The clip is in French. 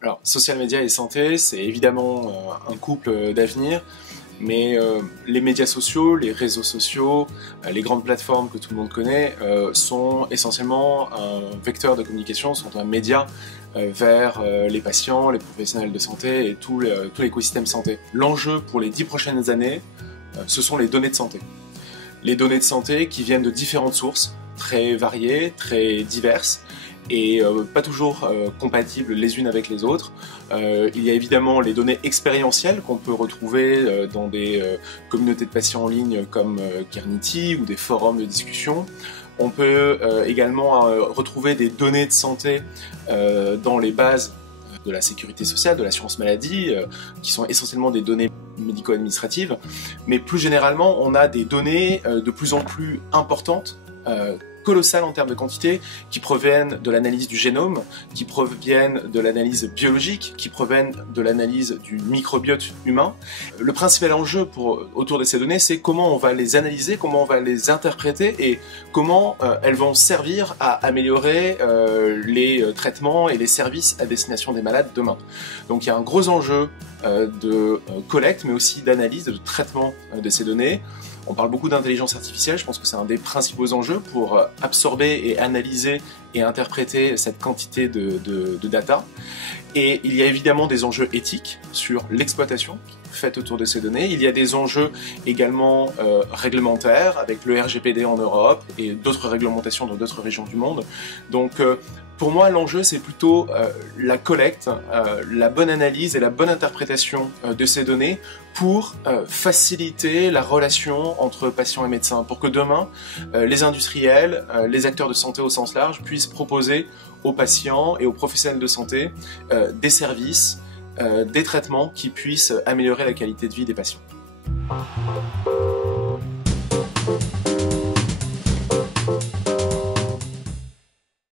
Alors, social media et santé, c'est évidemment un couple d'avenir, mais les médias sociaux, les réseaux sociaux, les grandes plateformes que tout le monde connaît sont essentiellement un vecteur de communication, sont un média vers les patients, les professionnels de santé et tout l'écosystème santé. L'enjeu pour les 10 prochaines années, ce sont les données de santé. Les données de santé qui viennent de différentes sources, très variées, très diverses, et pas toujours compatibles les unes avec les autres. Il y a évidemment les données expérientielles qu'on peut retrouver dans des communautés de patients en ligne comme Kernity ou des forums de discussion. On peut également retrouver des données de santé dans les bases de la sécurité sociale, de l'assurance maladie, qui sont essentiellement des données médico-administratives. Mais plus généralement, on a des données de plus en plus importantes, colossales en termes de quantité, qui proviennent de l'analyse du génome, qui proviennent de l'analyse biologique, qui proviennent de l'analyse du microbiote humain. Le principal enjeu autour de ces données, c'est comment on va les analyser, comment on va les interpréter et comment elles vont servir à améliorer les traitements et les services à destination des malades demain. Donc il y a un gros enjeu de collecte, mais aussi d'analyse, de traitement de ces données. On parle beaucoup d'intelligence artificielle, je pense que c'est un des principaux enjeux pour absorber et analyser et interpréter cette quantité de data. Et il y a évidemment des enjeux éthiques sur l'exploitation faite autour de ces données. Il y a des enjeux également réglementaires avec le RGPD en Europe et d'autres réglementations dans d'autres régions du monde. Donc pour moi, l'enjeu, c'est plutôt la collecte, la bonne analyse et la bonne interprétation de ces données pour faciliter la relation entre patients et médecins, pour que demain, les industriels, les acteurs de santé au sens large puissent proposer aux patients et aux professionnels de santé des services, des traitements qui puissent améliorer la qualité de vie des patients.